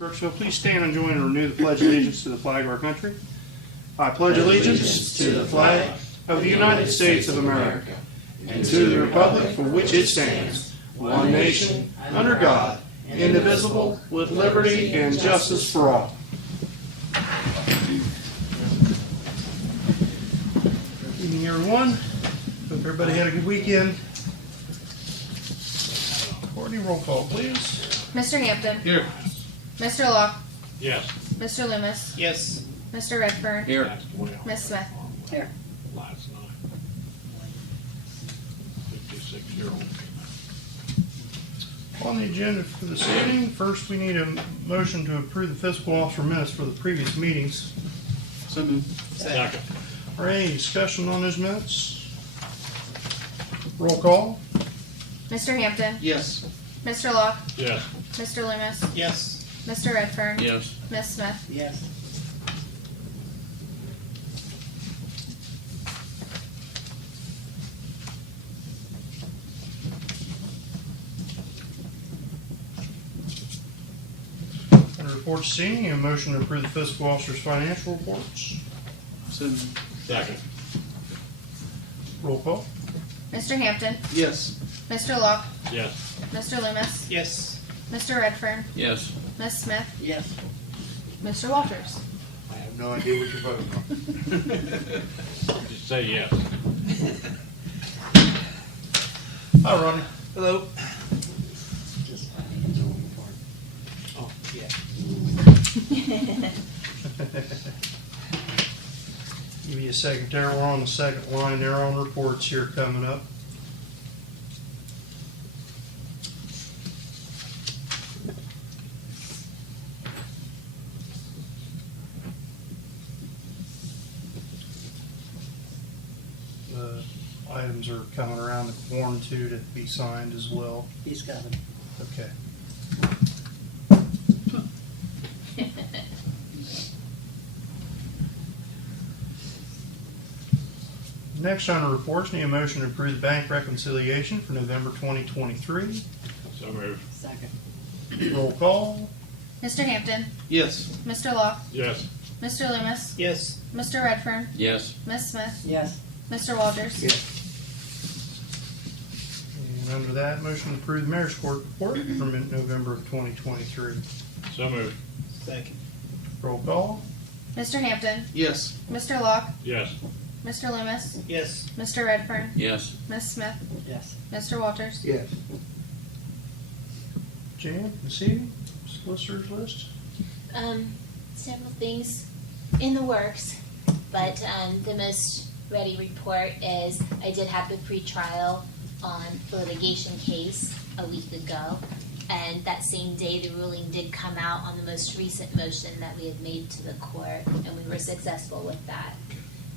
Crooksville, please stand and join and renew the pledge of allegiance to the flag of our country. I pledge allegiance to the flag of the United States of America and to the republic for which it stands, one nation, under God, indivisible, with liberty and justice for all. Good evening, everyone. Hope everybody had a good weekend. Courtney, roll call, please. Mr. Hampton. Here. Mr. Locke. Yes. Mr. Loomis. Yes. Mr. Redfern. Here. Ms. Smith. Here. Last night. 56-year-old. On the agenda for this evening, first we need a motion to approve the fiscal officer minutes for the previous meetings. So moved. Second. All right, any discussion on those minutes? Roll call. Mr. Hampton. Yes. Mr. Locke. Yes. Mr. Loomis. Yes. Mr. Redfern. Yes. Ms. Smith. Yes. Under reports this evening, a motion to approve the fiscal officer's financial reports. So moved. Second. Roll call. Mr. Hampton. Yes. Mr. Locke. Yes. Mr. Loomis. Yes. Mr. Redfern. Yes. Ms. Smith. Yes. Mr. Walters. I have no idea what you're voting on. Just say yes. Hi, Ronnie. Hello. Oh, yeah. Give you a second there. We're on the second line there on reports here coming up. The items are coming around the corner too to be signed as well. He's got it. Okay. Next on the reports, need a motion to approve the bank reconciliation for November 2023. So moved. Second. Roll call. Mr. Hampton. Yes. Mr. Locke. Yes. Mr. Loomis. Yes. Mr. Redfern. Yes. Ms. Smith. Yes. Mr. Walters. Yes. And under that, motion to approve the mayor's court report from November of 2023. So moved. Second. Roll call. Mr. Hampton. Yes. Mr. Locke. Yes. Mr. Loomis. Yes. Mr. Redfern. Yes. Ms. Smith. Yes. Mr. Walters. Yes. Jan, this evening, solicitor's list. Several things in the works, but the most ready report is I did have the pretrial on the litigation case a week ago, and that same day the ruling did come out on the most recent motion that we had made to the court, and we were successful with that.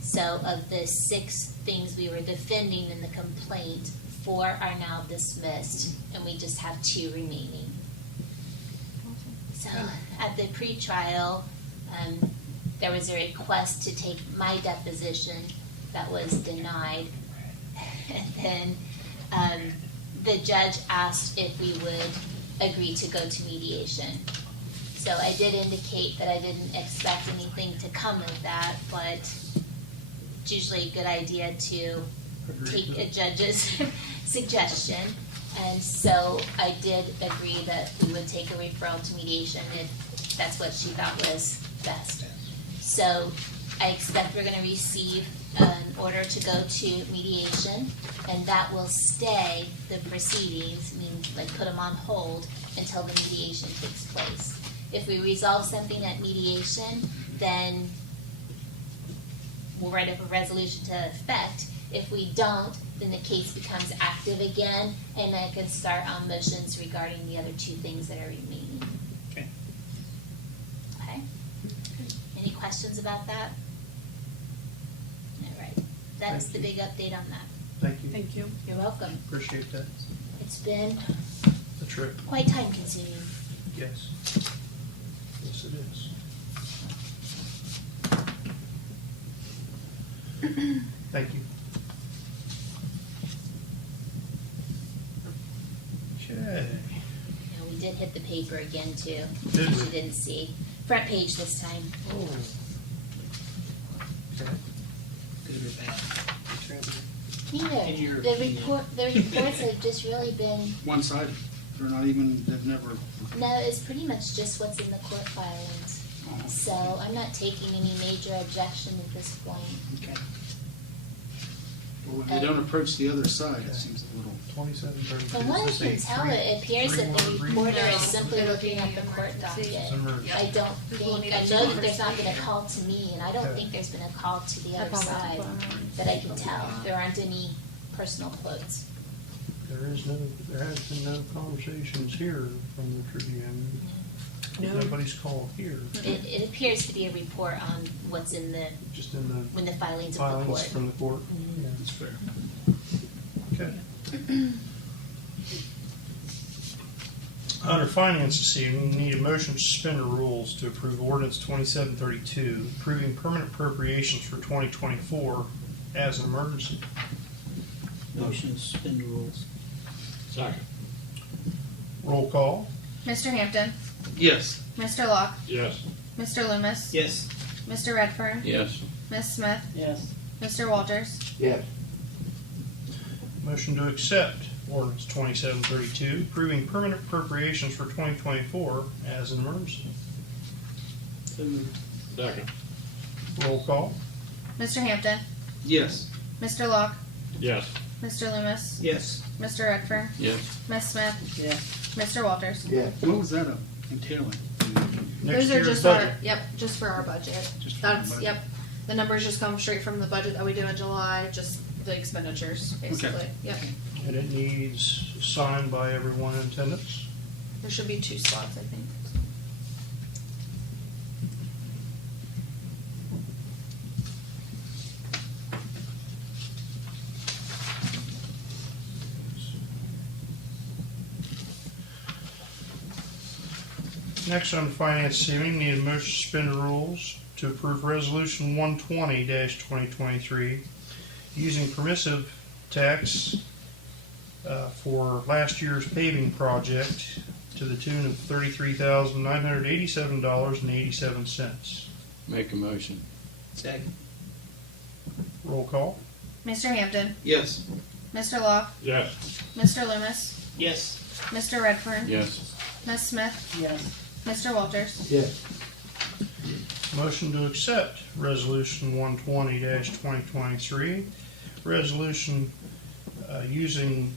So of the 6 things we were defending in the complaint, 4 are now dismissed, and we just have 2 remaining. So at the pretrial, there was a request to take my deposition that was denied. And then the judge asked if we would agree to go to mediation. So I did indicate that I didn't expect anything to come of that, but it's usually a good idea to take a judge's suggestion. And so I did agree that we would take a referral to mediation if that's what she thought was best. So I expect we're going to receive an order to go to mediation, and that will stay the proceedings, means like put them on hold until the mediation takes place. If we resolve something at mediation, then we'll write up a resolution to effect. If we don't, then the case becomes active again, and I can start on motions regarding the other 2 things that are remaining. Okay. Okay? Any questions about that? All right. That's the big update on that. Thank you. Thank you. You're welcome. Appreciate that. It's been The trip. quite time consuming. Yes. Yes, it is. Thank you. Okay. You know, we did hit the paper again too, Did which we? you didn't see. Front page this time. Oh. Okay. Good or bad? Neither. In your The opinion. reports have just really been, One-sided. They're not even, they've never. no, it's pretty much just what's in the court filings. So I'm not taking any major objection at this point. Okay. Well, when they don't approach the other side, it seems a little. 2732. From what I can tell, it appears that the reporter is simply looking at the court docket. I don't think, I know that there's not been a call to me, and I don't think there's been a call to the other side that I can tell. There aren't any personal quotes. There has been no conversations here from the Tribune. Nobody's called here, It appears to be a report on what's in the, just in the when the filings of the filings court. from the court. Yeah. That's fair. Okay. Under finance this evening, we need a motion to suspend the rules to approve ordinance 2732, approving permanent appropriations for 2024 as an emergency. Motion to suspend the rules. Second. Roll call. Mr. Hampton, Yes. Mr. Locke, Yes. Mr. Loomis, Yes. Mr. Redfern, Yes. Ms. Smith, Yes. Mr. Walters, Yes. Motion to accept ordinance 2732, approving permanent appropriations for 2024 as an emergency. So moved. Second. Roll call. Mr. Hampton, Yes. Mr. Locke, Yes. Mr. Loomis, Yes. Mr. Redfern, Yes. Ms. Smith, Yeah. Mr. Walters. Yes. What was that entailing? Next Those are year's just budget. just for our budget. Just for the That's, budget. yep. The numbers just come straight from the budget that we do in July, just the expenditures, basically. Yep. And it needs signed by everyone in attendance. There should be 2 slots, I think. Next on finance this evening, need a motion to suspend the rules to approve resolution 120-2023, using permissive tax for last year's paving project to the tune of $33,987.87. Make a motion. Second. Roll call. Mr. Hampton, Yes. Mr. Locke, Yes. Mr. Loomis, Yes. Mr. Redfern, Yes. Ms. Smith, Yes. Mr. Walters. Yes. Motion to accept resolution 120-2023, resolution using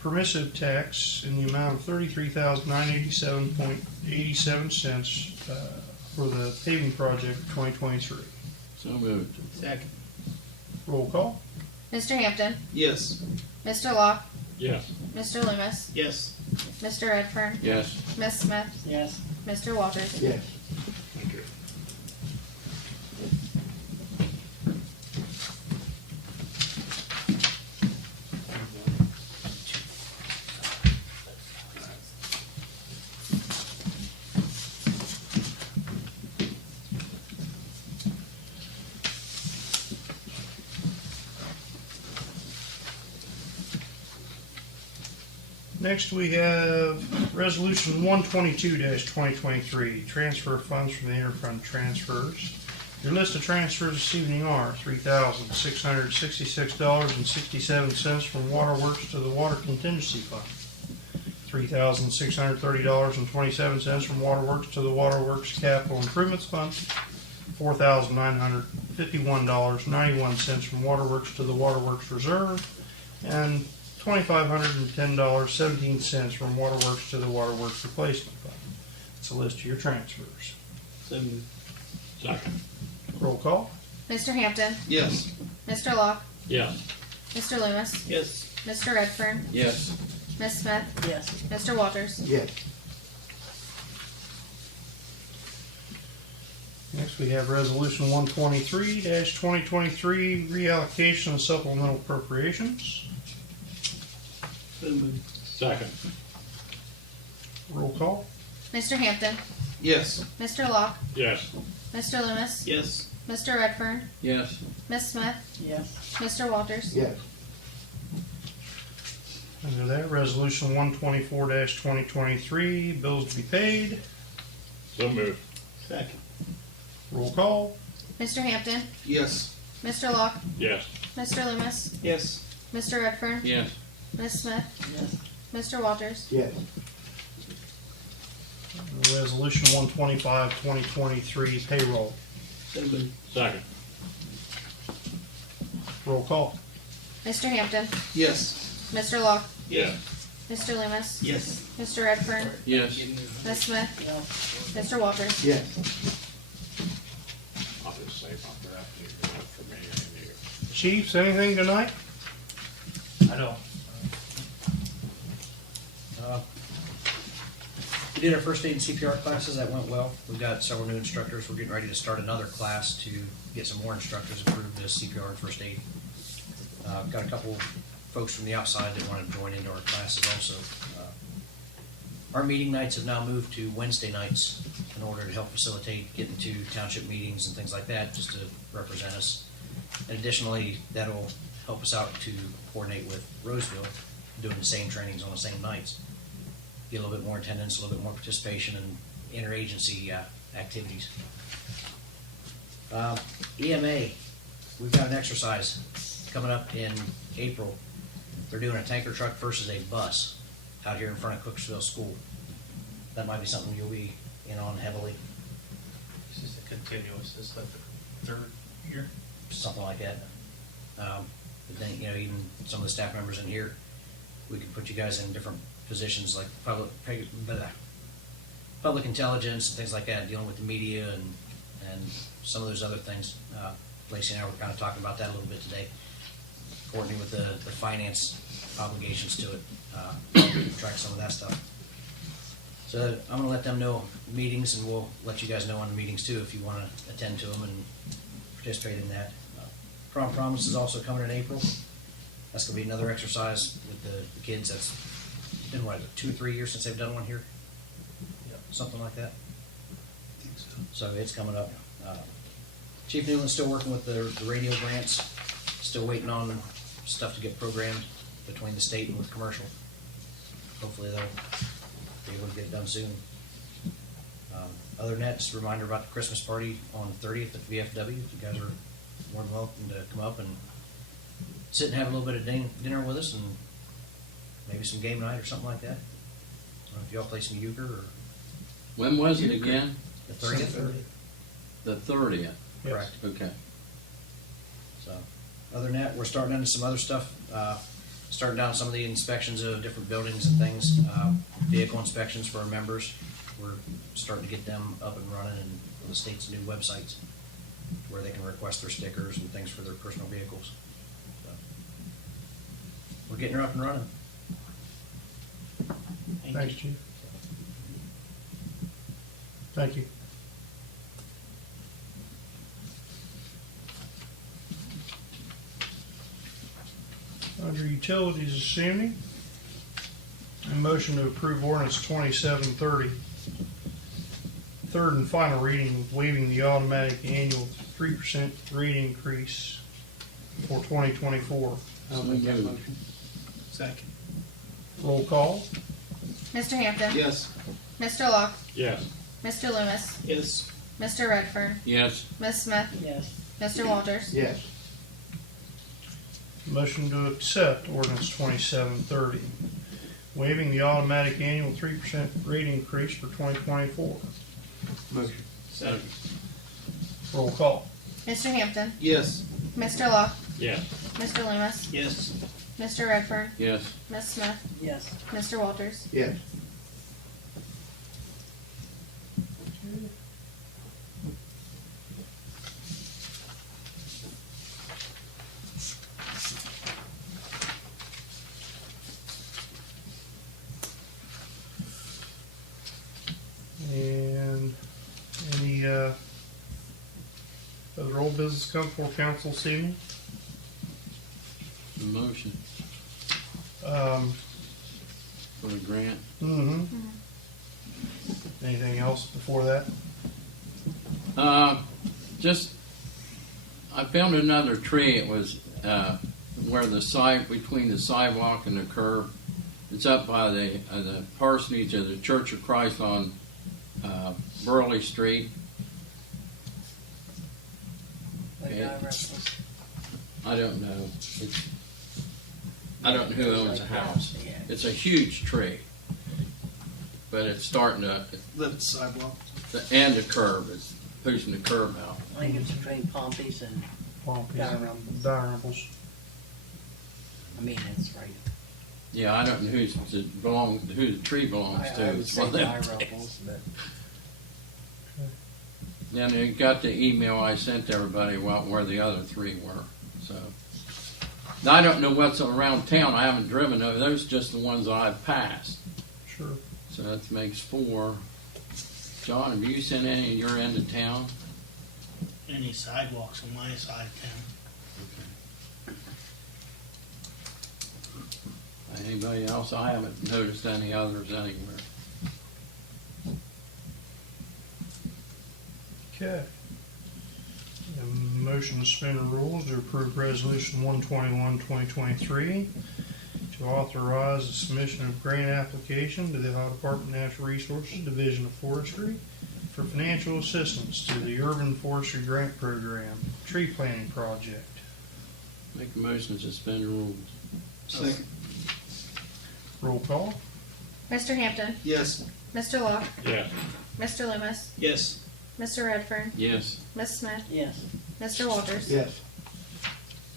permissive tax in the amount of $33,987.87 for the paving project of 2023. So moved. Second. Roll call. Mr. Hampton, Yes. Mr. Locke, Yes. Mr. Loomis, Yes. Mr. Redfern, Yes. Ms. Smith, Yes. Mr. Walters. Yes. Thank you. Next, we have Resolution 122-2023, transfer of funds from the interfund transfers. Your list of transfers this evening are $3,666.67 from Waterworks to the Water Contingency Fund, $3,630.27 from Waterworks to the Waterworks Capital Improvements Fund, $4,951.91 from Waterworks to the Waterworks Reserve, and $2,510.17 from Waterworks to the Waterworks Replacement Fund. It's a list of your transfers. So moved. Second. Roll call. Mr. Hampton, Yes. Mr. Locke, Yes. Mr. Loomis, Yes. Mr. Redfern, Yes. Ms. Smith, Yes. Mr. Walters. Yes. Next, we have Resolution 123-2023, reallocation of supplemental appropriations. So moved. Second. Roll call. Mr. Hampton, Yes. Mr. Locke, Yes. Mr. Loomis, Yes. Mr. Redfern, Yes. Ms. Smith, Yes. Mr. Walters. Yes. Under that, resolution 124-2023, bills to be paid. So moved. Second. Roll call. Mr. Hampton, Yes. Mr. Locke, Yes. Mr. Loomis, Yes. Mr. Redfern, Yes. Ms. Smith, Yes. Mr. Walters. Yes. Resolution 125-2023, payroll. So moved. Second. Roll call. Mr. Hampton, Yes. Mr. Locke, Yes. Mr. Loomis, Yes. Mr. Redfern, Yes. Ms. Smith, Mr. Walters. Yes. I'll just say my breath, for me and you. Chiefs, anything tonight? I don't. We did our first aid and CPR classes. That went well. We've got several new instructors. We're getting ready to start another class to get some more instructors approved to CPR and first aid. Got a couple folks from the outside that want to join into our classes also. Our meeting nights have now moved to Wednesday nights in order to help facilitate getting to township meetings and things like that, just to represent us. And additionally, that'll help us out to coordinate with Roseville, doing the same trainings on the same nights. Get a little bit more attendance, a little bit more participation in interagency activities. EMA, we've got an exercise coming up in April. They're doing a tanker truck versus a bus out here in front of Crooksville School. That might be something you'll be in on heavily, This is a continuous, this is like the third year. something like that. But then, even some of the staff members in here, we could put you guys in different positions like public intelligence and things like that, dealing with the media and some of those other things. Lacey and I were kind of talking about that a little bit today, coordinating with the finance obligations to it, track some of that stuff. So I'm going to let them know meetings, and we'll let you guys know on the meetings too if you want to attend to them and participate in that. Prom Promise is also coming in April. That's going to be another exercise with the kids. That's been, 2 or 3 years since they've done one here? Something like that. I think so. So it's coming up. Chief Newland's still working with the radio grants, still waiting on stuff to get programmed between the state and with commercial. Hopefully they'll be able to get it done soon. Other than that, just a reminder about the Christmas party on the 30th at VFW. You guys are more than welcome to come up and sit and have a little bit of dinner with us and maybe some game night or something like that. I don't know if y'all play some euchre or When was it again? the 30th. The 30th. Correct. Okay. So, other than that, we're starting into some other stuff. Starting down some of the inspections of different buildings and things. Vehicle inspections for our members. We're starting to get them up and running and on the state's new websites where they can request their stickers and things for their personal vehicles. So, we're getting her up and running. Thanks, Chief. Thank you. Under utilities this evening, a motion to approve ordinance 2730. Third and final reading, waiving the automatic annual 3% rate increase for 2024. I'll make that motion. Second. Roll call. Mr. Hampton, Yes. Mr. Locke, Yes. Mr. Loomis, Yes. Mr. Redfern, Yes. Ms. Smith, Yes. Mr. Walters. Yes. Motion to accept ordinance 2730, waiving the automatic annual 3% rate increase for 2024. Motion. Second. Roll call. Mr. Hampton, Yes. Mr. Locke, Yes. Mr. Loomis, Yes. Mr. Redfern, Yes. Ms. Smith, Yes. Mr. Walters. Yes. And any other old business come before council this evening? The motion Um, for the grant. Anything else before that? Just, I found another tree. It was where the side between the sidewalk and the curb. It's up by the parsonage of the Church of Christ on Burley Street. Okay. I don't know. I don't know who owns the house. It's a huge tree, but it's starting to, Lift the sidewalk. and the curb is pushing the curb out. I think it's between Pompey's and, Diagonals. I mean, it's right. Yeah, I don't know who the tree belongs to. I would It's say one of them Ruffles, but And they got the email I sent to everybody about where the other three were. So now, I don't know what's around town. I haven't driven over. Those are just the ones I've passed. Sure. So that makes 4. John, have you seen any in your end of town? Any sidewalks on my side of town? Anybody else? I haven't noticed any others anywhere. Okay. A motion to suspend the rules to approve resolution 121, 2023 to authorize the submission of grant application to the Ohio Department of Natural Resources, Division of Forestry for financial assistance to the Urban Forestry Grant Program Tree Planting Project. Make a motion to suspend rules. Second. Roll call. Mr. Hampton, Yes. Mr. Locke, Yeah. Mr. Loomis, Yes. Mr. Redfern, Yes. Ms. Smith, yes. Mr. Walters. Yes.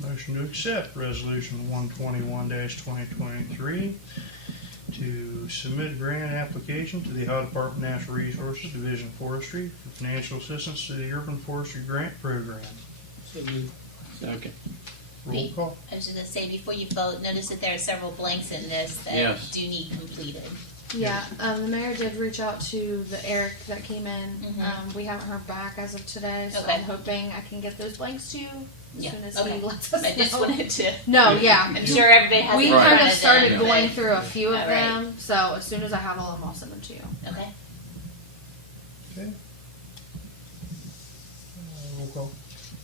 Motion to accept resolution 121-2023 to submit a grant application to the Ohio Department of Natural Resources, Division of Forestry for financial assistance to the Urban Forestry Grant Program. So moved. Second. Roll call. I was just gonna say, before you vote, notice that there are several blanks in this that Yes. do need completed. Yeah, the mayor did reach out to the Eric that came in. Mhm. We haven't heard back as of today, so Okay. I'm hoping I can get those blanks to you as Yeah, soon as okay. he lets us I just know. wanted to, No, yeah. I'm sure everybody has We it in front kind of started them, going but- through a few of All right. them, so as soon as I have all of them, I'll send them to you. Okay. Okay. Roll call.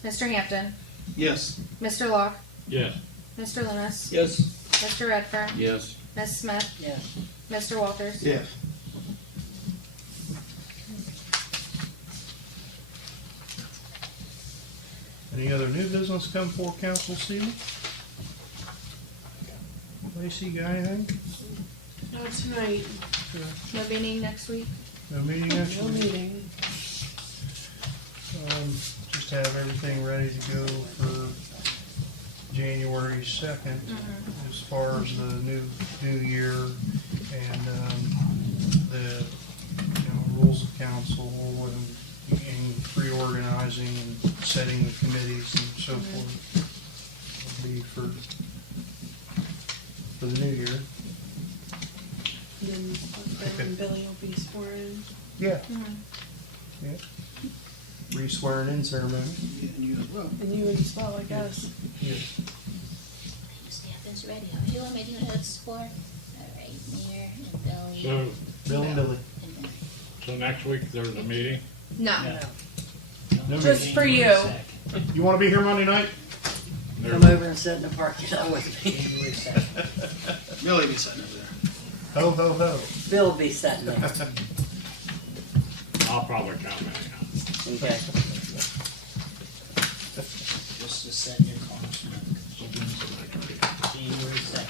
Mr. Hampton, Yes. Mr. Locke, Yes. Mr. Loomis, Yes. Mr. Redfern, Yes. Ms. Smith, Yes. Mr. Walters. Yes. Any other new business come before council this evening? Lacey, got anything? No, tonight. No meeting next week? No meeting next No week? meeting. Just have everything ready to go for January 2nd as far as the new year and the rules of council and reorganizing and setting the committees and so forth. Will be for the new year. Then Bill and Billy will be sworn in. Yeah. Mhm. Yeah. Re-swearing in ceremony. Yeah, and you as well. And you as well, I guess. Yeah. Staff is ready. Who am I doing notes for? All right, Mayor and Billy. So, Bill and Billy. and then- so next week there's a meeting? No. No Just meeting. for you. You want to be here Monday night? Come over and sit in the parking lot with me. Billy be sitting over there. Ho, ho, ho. Bill will be sitting there. I'll probably come anyhow. Okay. Just to set your comments. January 2nd.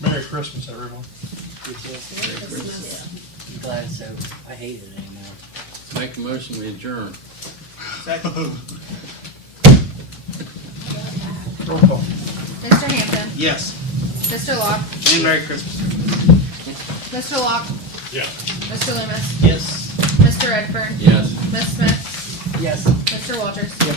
Merry Christmas, everyone. I'm glad so. I hate it anymore. Make a motion, we adjourn. Second. Roll call. Mr. Hampton, Yes. Mr. Locke, And Merry Christmas. Mr. Locke, Yeah. Mr. Loomis, Yes. Mr. Redfern, Yes. Ms. Smith, Yes. Mr. Walters. Yep.